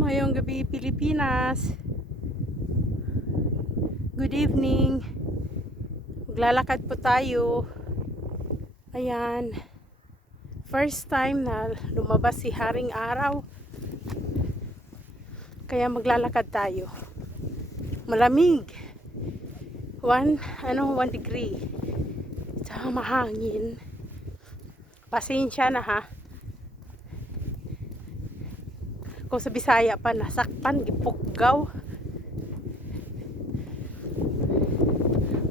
Mayong gabi, Pilipinas. Good evening. Maglalakad po tayo. Ayan. First time na lumabas si Haring Araw. Kaya maglalakad tayo. Malamig. 1 degree. Tsaka mahangin. Pasensya na ha. Kung sa Bisaya pa nasakpan, gipuggaw.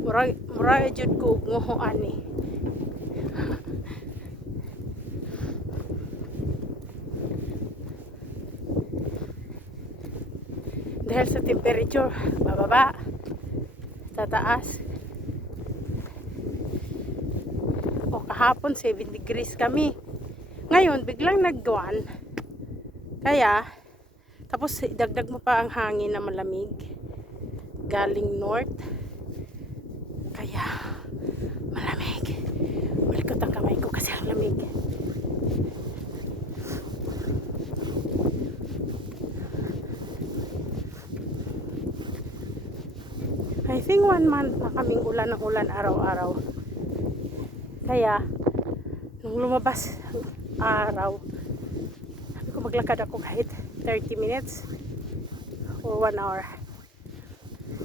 Mura jud ko ngohoan eh. Dahil sa temperature, bababa, tataas. O kahapon 7 degrees kami. Ngayon biglang nagduwan. Kaya tapos dagdag mo pa ang hangin na malamig galing north. Kaya malamig. Malikot ang kamay ko kasi ang lamig. I think 1 month na kaming ulan ng ulan araw-araw. Kaya nung lumabas ang araw, sabi ko maglakad ako kahit 30 minutes or 1 hour.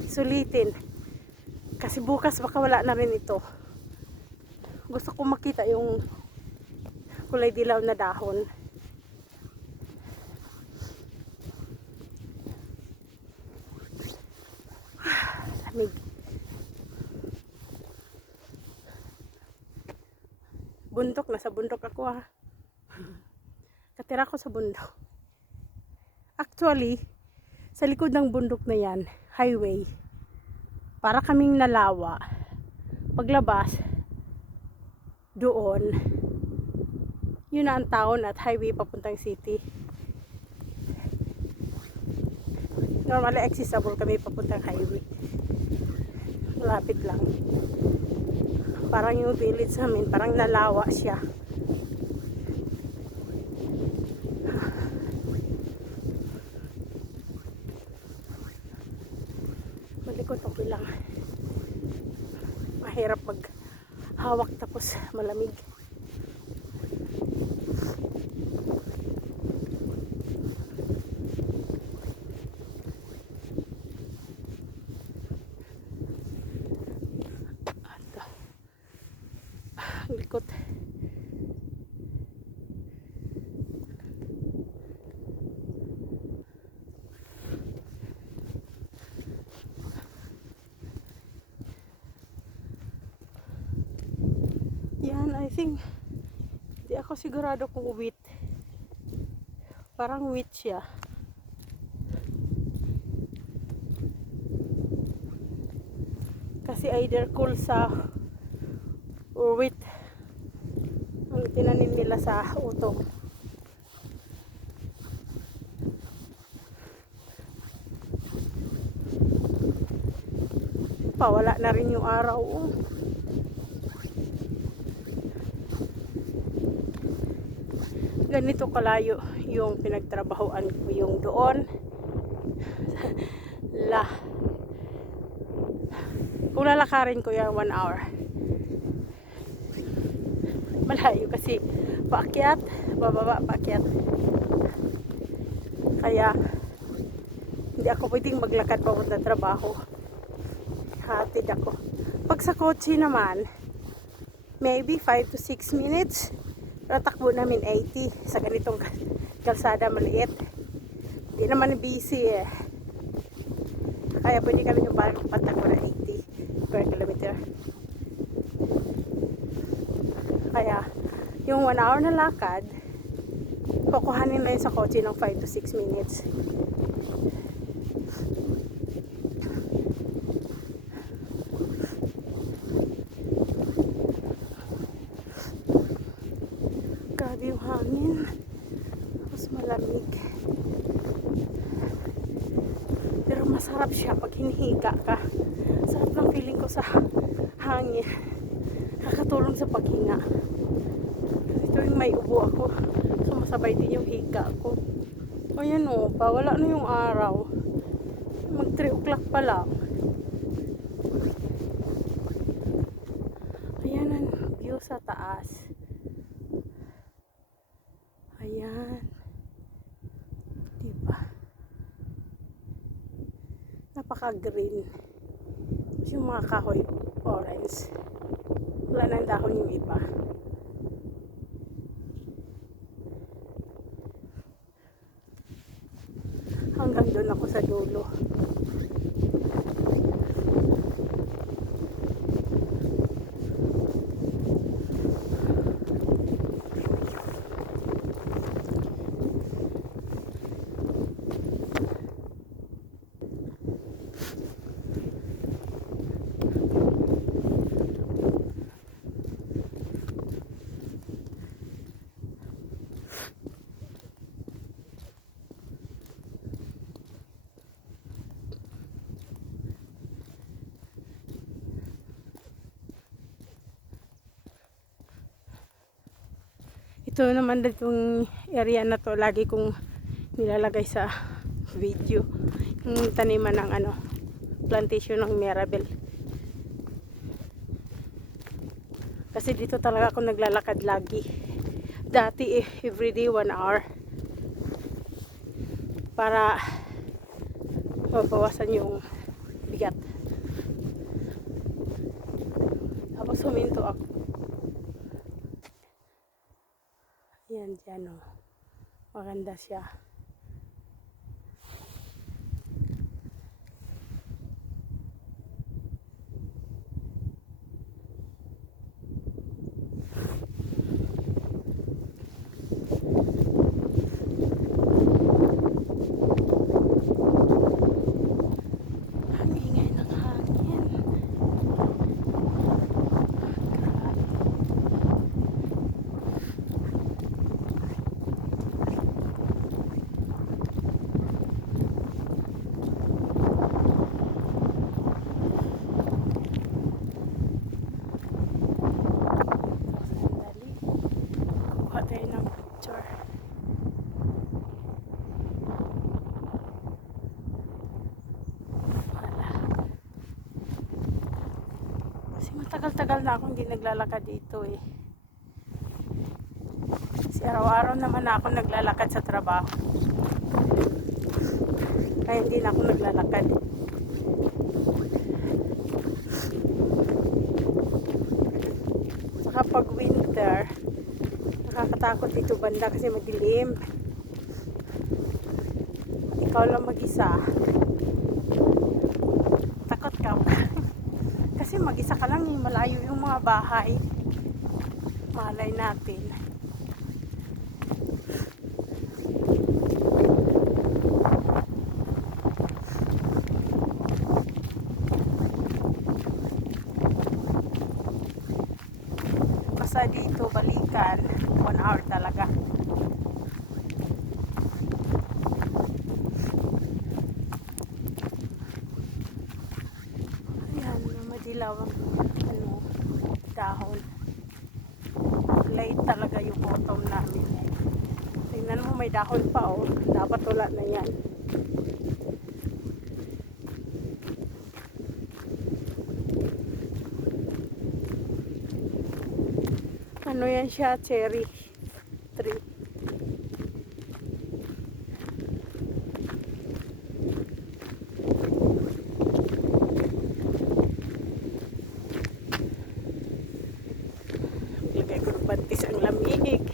Sulitin. Kasi bukas baka wala na rin ito. Gusto ko makita yung kulay dilaw na dahon. Lamig. Bundok, nasa bundok ako ha. Katira ko sa bundok. Actually, sa likod ng bundok na yan, highway. Para kaming nalawa. Paglabas, doon, yun na ang town at highway papuntang city. Normally accessible kami papuntang highway. Malapit lang. Parang yung village namin, parang nalawa siya. Malikot okay lang. Mahirap maghawak tapos malamig. Ang likot. Yan, I think di ako sigurado kung wheat. Parang wheat siya. Kasi either kulsa or wheat ang tinanim nila sa utong. Wala na rin yung araw. Ganito kalayo yung pinagtrabahoan ko yung doon. Kung lalakarin ko yung 1 hour. Malayo kasi paakyat, bababa, paakyat. Kaya hindi ako pwedeng maglakad papunta trabaho. Hatid ako. Pag sa kotse naman, maybe 5 to 6 minutes. Pero takbo namin 80 sa ganitong kalsada maliit. Hindi naman busy eh. Kaya pwede kami yung parang patakbo na 80 per kilometer. Kaya yung 1 hour na lakad, kukuhanin na yun sa kotse ng 5 to 6 minutes. Grabe yung hangin. Tapos malamig. Pero masarap siya pag hinihiga ka. Sarap ng feeling ko sa hangin. Nakakatulong sa paghinga. Kasi tuwing may ubo ako, sumasabay din yung higa ko. Ayan o, wala na yung araw. Mag 3 o'clock pa lang. Ayan ang view sa taas. Ayan. Diba? Napaka-green. Yung mga kahoy orange. Wala nang dahon yung iba. Hanggang doon ako sa dulo. Ito naman itong area na to, lagi kong nilalagay sa video. Yung taniman ng plantation ng Mirabel. Kasi dito talaga ako naglalakad lagi. Dati everyday 1 hour. Para mabawasan yung bigat. Tapos huminto ako. Yan dyan o. Maganda siya. Ang ingay ng hangin. Sandali. Kuha tayo ng picture. Wala. Kasi matagal-tagal na akong hindi naglalakad dito eh. Kasi araw-araw naman ako naglalakad sa trabaho. Kaya hindi na ako naglalakad. Saka pag winter, nakakatakot dito banda kasi madilim. Ikaw lang mag-isa. Takot ka. Kasi mag-isa ka lang, malayo yung mga bahay. Malay natin. Basta dito balikan 1 hour talaga. Ayan, madilaw ang dahon. Late talaga yung autumn namin. Tingnan mo, may dahon pa oh. Dapat wala na yan. Ano yan siya? Cherry tree. Lagay ko ng bantis ang lamig.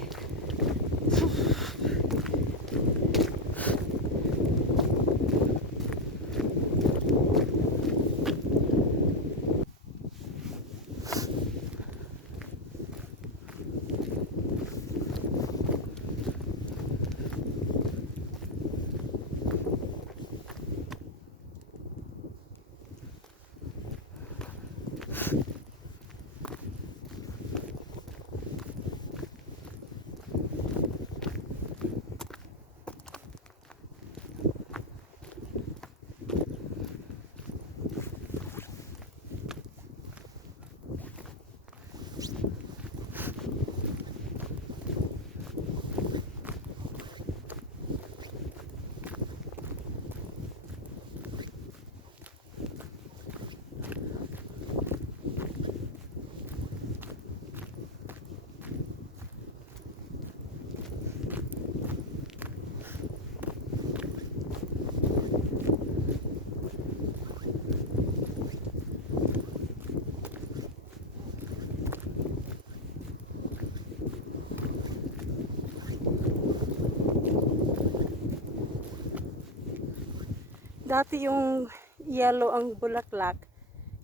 Dati yung yellow ang bulaklak,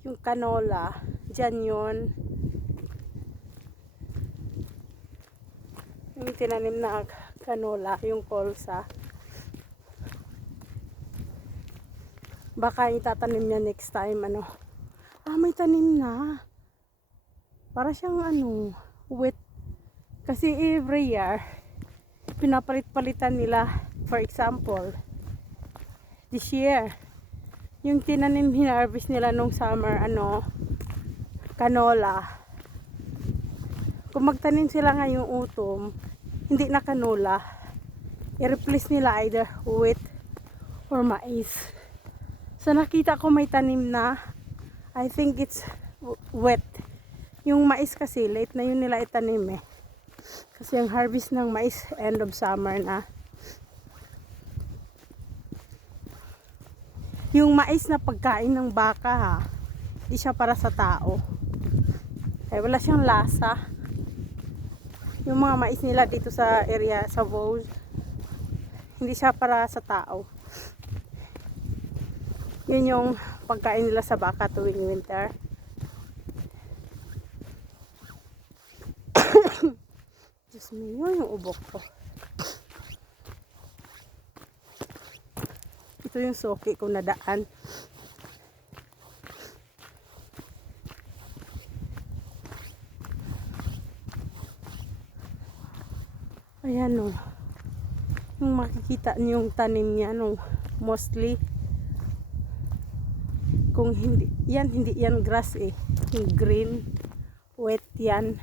yung canola, dyan yun. Yung tinanim na canola, yung kolsa. Baka itatanim niya next time, ano. May tanim na. Para siyang, wet. Kasi every year, pinapalit-palitan nila. For example, this year, yung tinanim, hinarvest nila nung summer, canola. Kung magtanim sila ngayong autumn, hindi na canola, i-replace nila either wheat or mais. So nakita ko may tanim na, I think it's wet. Yung mais kasi late na yun nila itanim eh. Kasi ang harvest ng mais end of summer na. Yung mais na pagkain ng baka ha, hindi siya para sa tao. Kaya wala siyang lasa. Yung mga mais nila dito sa area, sa Vosges, hindi siya para sa tao. Yun yung pagkain nila sa baka tuwing winter. Diyos mo, yun yung ubok ko. Ito yung soki ko na daan. Ayan o. Yung makikita niyo yung tanim niya, mostly. Kung hindi yan grass eh. Yung green, wet yan.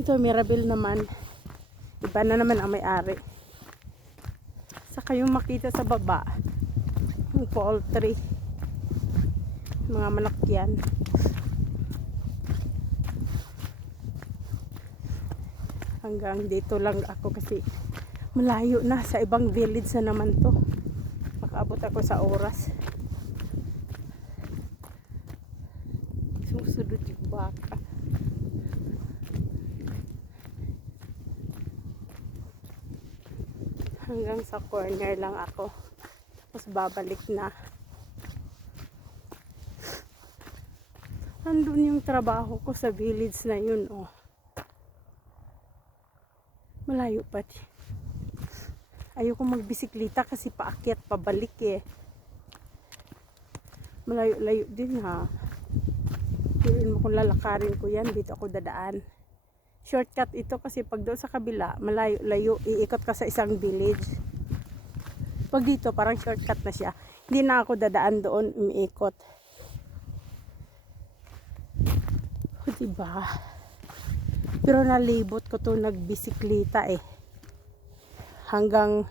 Ito, Mirabel naman. Iba na naman ang may-ari. Saka yung makita sa baba, yung poultry. Mga manok yan. Hanggang dito lang ako kasi malayo na. Sa ibang village na naman to. Makaabot ako sa oras. Susunod yung baka. Hanggang sa corner lang ako. Tapos babalik na. Nandun yung trabaho ko sa village na yun, oh. Malayo pa. Ayoko magbisikleta kasi paakyat, pabalik eh. Malayo-layo din ha. Pirin mo kung lalakarin ko yan, dito ako dadaan. Shortcut ito kasi pag doon sa kabila, malayo-layo, iikot ka sa isang village. Pag dito, parang shortcut na siya. Hindi na ako dadaan doon, umiikot. O, diba? Pero nalibot ko to nagbisikleta eh. Hanggang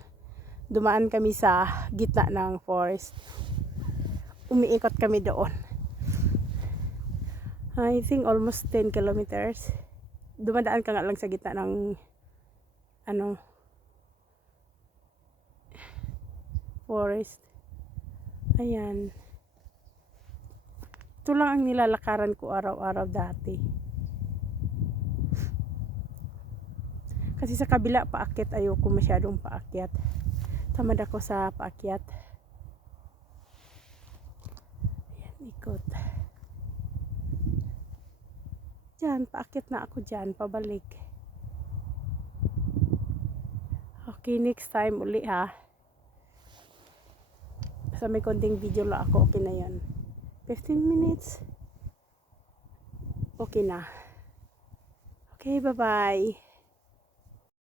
dumaan kami sa gitna ng forest. Umiikot kami doon. I think almost 10 kilometers. Dumadaan ka nga lang sa gitna ng forest. Ayan. Ito lang ang nilalakaran ko araw-araw dati. Kasi sa kabila paakyat, ayoko masyadong paakyat. Tamad ako sa paakyat. Ayan, ikot. Diyan, paakyat na ako dyan, pabalik. Okay, next time uli ha. Basta may konting video lang ako, okay na yan. 15 minutes. Okay na. Okay, bye-bye.